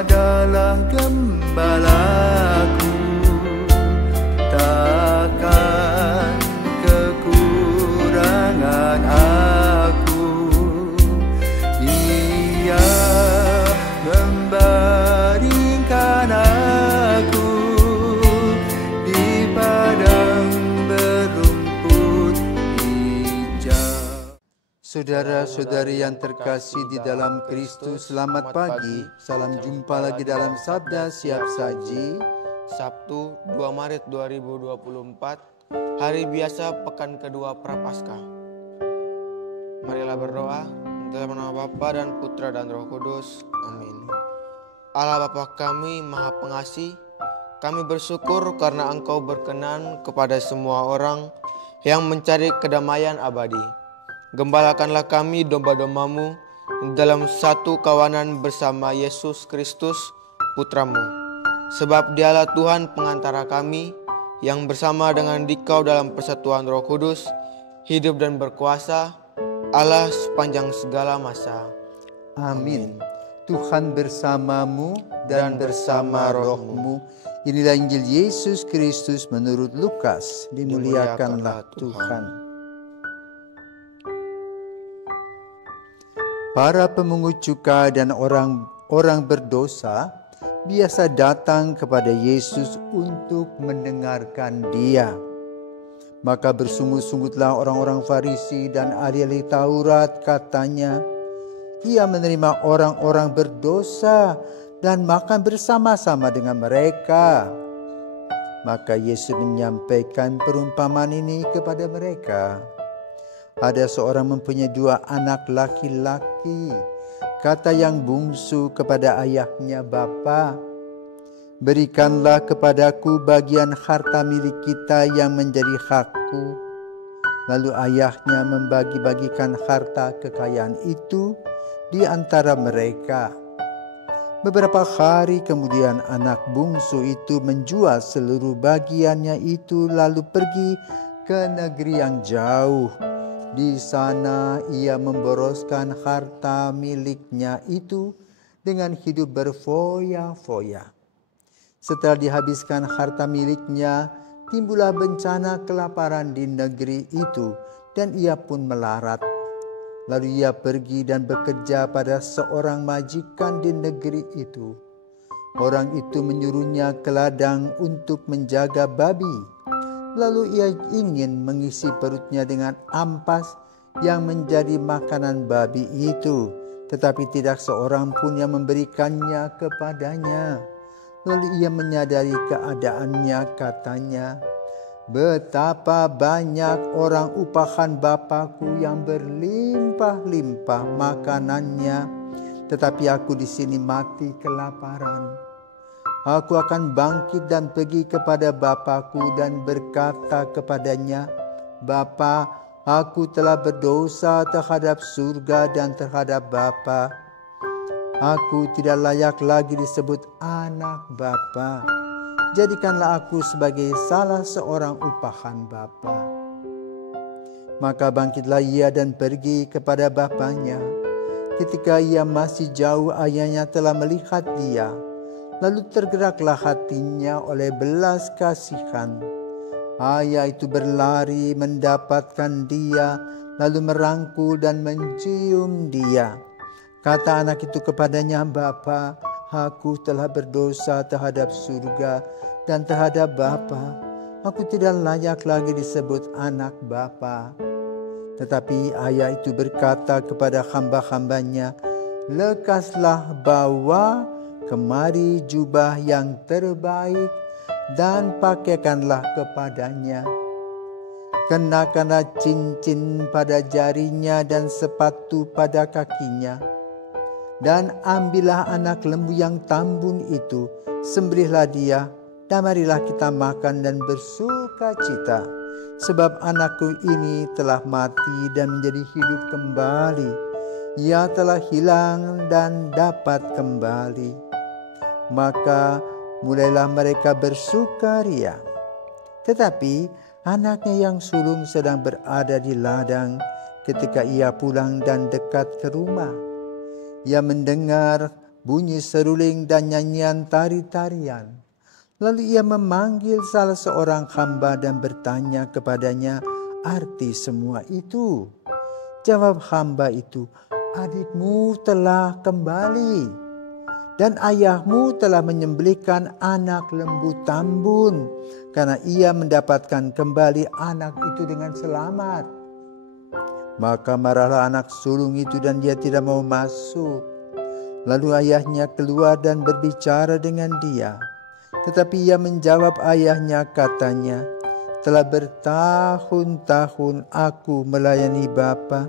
adalah gembalaku, takkan kekurangan aku. Ia membaringkan aku di padang berumput hijau. Saudara-saudari yang terkasih di dalam Kristus, selamat pagi. Salam jumpa lagi dalam Sabda Siap Saji. Sabtu 2 Maret 2024, hari biasa pekan kedua Prapaskah. Marilah berdoa. Dalam nama Bapa dan Putra dan Roh Kudus. Amin. Allah Bapa kami Maha Pengasih, kami bersyukur karena Engkau berkenan kepada semua orang yang mencari kedamaian abadi. Gembalakanlah kami domba-domba-Mu dalam satu kawanan bersama Yesus Kristus, Putra-Mu. Sebab Dialah Tuhan pengantara kami yang bersama dengan Dikau dalam persatuan Roh Kudus, hidup dan berkuasa, Allah sepanjang segala masa. Amin. Tuhan bersamamu dan bersama rohmu. Inilah Injil Yesus Kristus menurut Lukas. Dimuliakanlah Tuhan. Para pemungut cukai dan orang berdosa biasa datang kepada Yesus untuk mendengarkan Dia. Maka bersungut-sungutlah orang-orang Farisi dan ahli-ahli Taurat, katanya, Ia menerima orang-orang berdosa dan makan bersama-sama dengan mereka. Maka Yesus menyampaikan perumpamaan ini kepada mereka. Ada seorang mempunyai 2 anak laki-laki. Kata yang bungsu kepada ayahnya, Bapa, berikanlah kepadaku bagian harta milik kita yang menjadi hakku. Lalu ayahnya membagi-bagikan harta kekayaan itu di antara mereka. Beberapa hari kemudian anak bungsu itu menjual seluruh bagiannya itu lalu pergi ke negeri yang jauh. Di sana ia memboroskan harta miliknya itu dengan hidup berfoya-foya. Setelah dihabiskan harta miliknya, timbullah bencana kelaparan di negeri itu dan ia pun melarat. Lalu ia pergi dan bekerja pada seorang majikan di negeri itu. Orang itu menyuruhnya ke ladang untuk menjaga babi. Lalu ia ingin mengisi perutnya dengan ampas yang menjadi makanan babi itu. Tetapi tidak seorang pun yang memberikannya kepadanya. Lalu ia menyadari keadaannya, katanya, betapa banyak orang upahan Bapakku yang berlimpah-limpah makanannya, tetapi aku di sini mati kelaparan. Aku akan bangkit dan pergi kepada Bapakku dan berkata kepadanya, Bapa, aku telah berdosa terhadap surga dan terhadap Bapa. Aku tidak layak lagi disebut anak Bapa. Jadikanlah aku sebagai salah seorang upahan Bapa. Maka bangkitlah ia dan pergi kepada bapaknya. Ketika ia masih jauh, ayahnya telah melihat dia. Lalu tergeraklah hatinya oleh belas kasihan. Ayah itu berlari mendapatkan dia, lalu merangkul dan mencium dia. Kata anak itu kepadanya, Bapa, aku telah berdosa terhadap surga dan terhadap Bapa. Aku tidak layak lagi disebut anak Bapa. Tetapi ayah itu berkata kepada hamba-hambanya, lekaslah bawa kemari jubah yang terbaik dan pakaikanlah kepadanya. Kenakanlah cincin pada jarinya dan sepatu pada kakinya. Dan ambillah anak lembu yang tambun itu, sembelihlah dia, dan marilah kita makan dan bersuka cita. Sebab anakku ini telah mati dan menjadi hidup kembali. Ia telah hilang dan dapat kembali. Maka mulailah mereka bersukaria. Tetapi anaknya yang sulung sedang berada di ladang ketika ia pulang dan dekat ke rumah. Ia mendengar bunyi seruling dan nyanyian tari-tarian. Lalu ia memanggil salah seorang hamba dan bertanya kepadanya arti semua itu. Jawab hamba itu, adikmu telah kembali dan ayahmu telah menyembelihkan anak lembu tambun karena ia mendapatkan kembali anak itu dengan selamat. Maka marahlah anak sulung itu dan dia tidak mau masuk. Lalu ayahnya keluar dan berbicara dengan dia. Tetapi ia menjawab ayahnya, katanya, telah bertahun-tahun aku melayani Bapa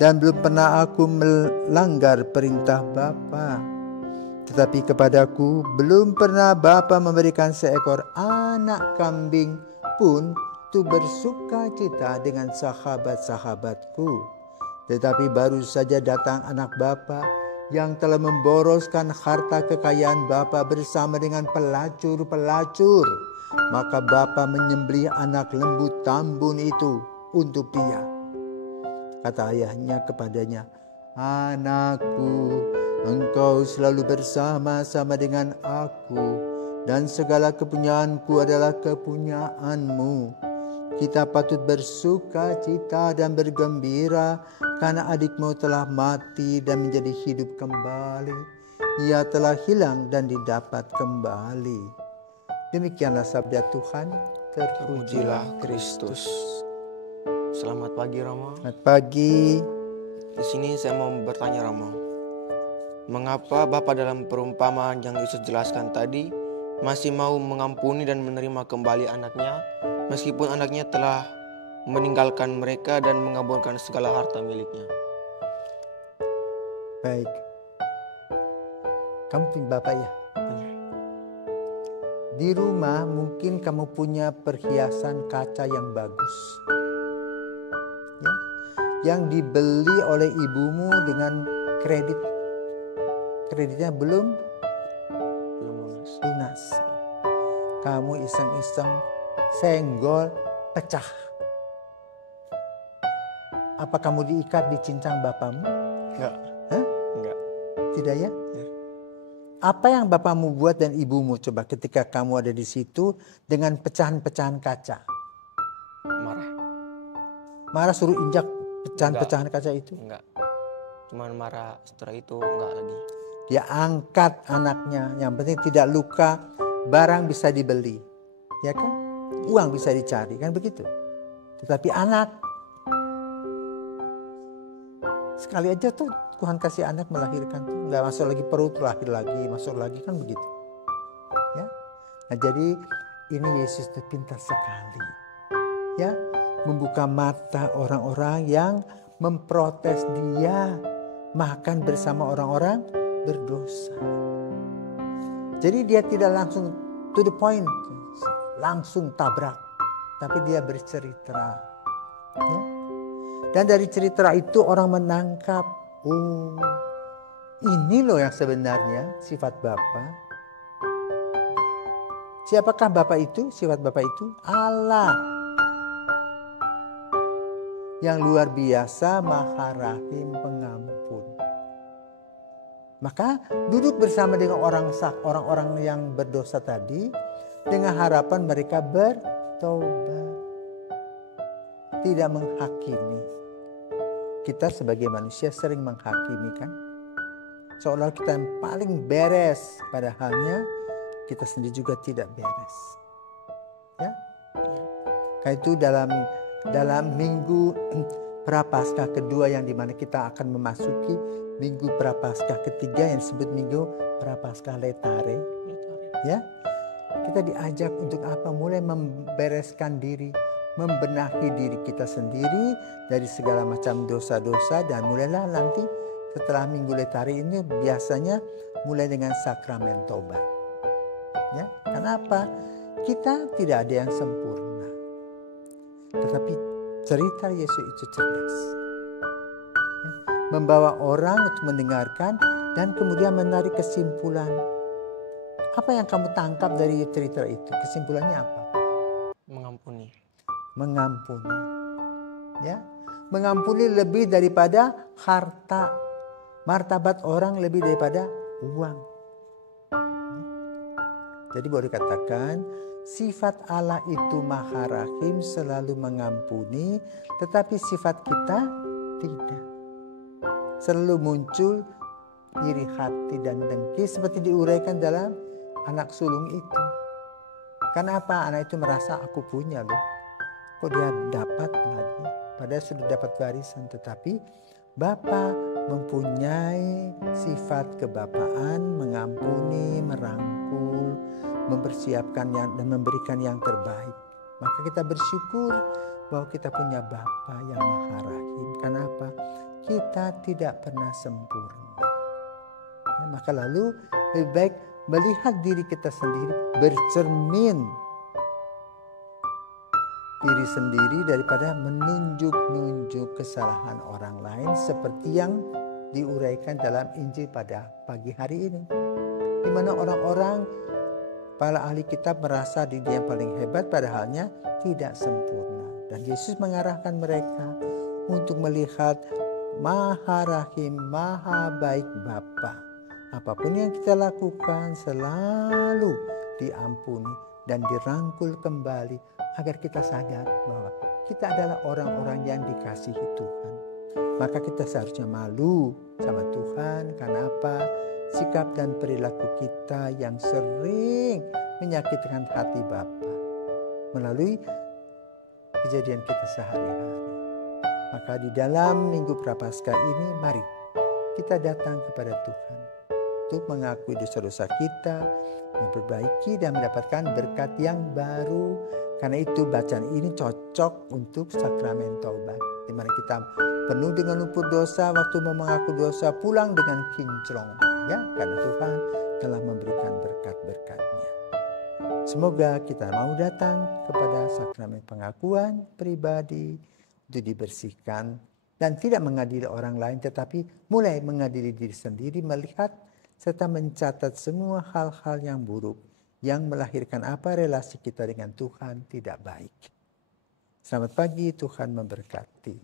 dan belum pernah aku melanggar perintah Bapa. Tetapi kepadaku belum pernah Bapa memberikan seekor anak kambing pun untuk bersuka cita dengan sahabat-sahabatku. Tetapi baru saja datang anak Bapa yang telah memboroskan harta kekayaan Bapa bersama dengan pelacur-pelacur. Maka Bapa menyembelih anak lembu tambun itu untuk dia. Kata ayahnya kepadanya, anakku, engkau selalu bersama-sama dengan aku dan segala kepunyaanku adalah kepunyaanmu. Kita patut bersuka cita dan bergembira karena adikmu telah mati dan menjadi hidup kembali. Ia telah hilang dan didapat kembali. Demikianlah sabda Tuhan. Terpujilah Kristus. Selamat pagi Rama. Selamat pagi. Di sini saya mau bertanya Rama. Mengapa Bapa dalam perumpamaan yang Yesus jelaskan tadi masih mau mengampuni dan menerima kembali anaknya meskipun anaknya telah meninggalkan mereka dan mengaburkan segala harta miliknya? Baik. Kamu punya bapak ya? Punya. Di rumah mungkin kamu punya perhiasan kaca yang bagus. Ya? Yang dibeli oleh ibumu dengan kredit. Kreditnya belum lunas. Kamu iseng-iseng senggol pecah. Apa kamu diikat di cincang bapamu? Enggak. Hah? Enggak. Tidak ya? Ya. Apa yang bapamu buat dan ibumu coba ketika kamu ada di situ dengan pecahan-pecahan kaca? Marah. Marah suruh injak pecahan-pecahan kaca itu? Enggak. Cuman marah, setelah itu enggak lagi. Dia angkat anaknya, yang penting tidak luka, barang bisa dibeli. Ya kan? Uang bisa dicari, kan begitu. Tetapi anak, sekali aja tuh Tuhan kasih anak melahirkan tuh, nggak masuk lagi perut, lahir lagi, masuk lagi, kan begitu. Ya. Nah jadi ini Yesus tuh pintar sekali. Ya, membuka mata orang-orang yang memprotes dia makan bersama orang-orang berdosa. Jadi dia tidak langsung to the point, langsung tabrak, tapi dia bercerita. Ya. Dan dari cerita itu orang menangkap, oh ini loh yang sebenarnya sifat Bapa. Siapakah Bapa itu? Sifat Bapa itu Allah. Yang luar biasa, Maha Rahim, Pengampun. Maka duduk bersama dengan orang-orang yang berdosa tadi dengan harapan mereka bertobat. Tidak menghakimi. Kita sebagai manusia sering menghakimi kan. Seolah kita yang paling beres, padahalnya kita sendiri juga tidak beres. Ya. Karena itu dalam minggu Prapaskah kedua yang dimana kita akan memasuki minggu Prapaskah ketiga yang disebut minggu Prapaskah Letare. Ya, kita diajak untuk apa? Mulai membereskan diri, membenahi diri kita sendiri dari segala macam dosa-dosa, dan mulailah nanti setelah minggu Letare ini biasanya mulai dengan sakramen tobat. Ya, kenapa? Kita tidak ada yang sempurna, tetapi cerita Yesus itu cerdas. Ya, membawa orang untuk mendengarkan dan kemudian menarik kesimpulan. Apa yang kamu tangkap dari cerita itu? Kesimpulannya apa? Mengampuni. Mengampuni. Ya, mengampuni lebih daripada harta. Martabat orang lebih daripada uang. Jadi boleh dikatakan sifat Allah itu Maha Rahim, selalu mengampuni, tetapi sifat kita tidak. Selalu muncul iri hati dan dengki seperti diuraikan dalam anak sulung itu. Kenapa anak itu merasa aku punya loh, kok dia dapat lagi, padahal sudah dapat warisan. Tetapi Bapa mempunyai sifat kebapaan, mengampuni, merangkul, mempersiapkan dan memberikan yang terbaik. Maka kita bersyukur bahwa kita punya Bapa yang Maha Rahim. Kenapa? Kita tidak pernah sempurna. Ya, maka lalu lebih baik melihat diri kita sendiri, bercermin diri sendiri daripada menunjuk-nunjuk kesalahan orang lain seperti yang diuraikan dalam Injil pada pagi hari ini. Di mana orang-orang para ahli kitab merasa diri yang paling hebat padahalnya tidak sempurna. Dan Yesus mengarahkan mereka untuk melihat Maha Rahim, Maha Baik Bapa. Apapun yang kita lakukan selalu diampuni dan dirangkul kembali agar kita sadar bahwa kita adalah orang-orang yang dikasihi Tuhan. Maka kita seharusnya malu sama Tuhan. Karena apa? Sikap dan perilaku kita yang sering menyakitkan hati Bapa melalui kejadian kita sehari-hari. Maka di dalam Minggu Prapaskah ini mari kita datang kepada Tuhan untuk mengakui dosa-dosa kita, memperbaiki dan mendapatkan berkat yang baru. Karena itu bacaan ini cocok untuk sakramen taubat, di mana kita penuh dengan lumpur dosa, waktu mau mengaku dosa pulang dengan kinclong, ya, karena Tuhan telah memberikan berkat-berkatnya. Semoga kita mau datang kepada sakramen pengakuan pribadi untuk dibersihkan dan tidak mengadili orang lain, tetapi mulai mengadili diri sendiri, melihat serta mencatat semua hal-hal yang buruk yang melahirkan apa relasi kita dengan Tuhan tidak baik. Selamat pagi, Tuhan memberkati.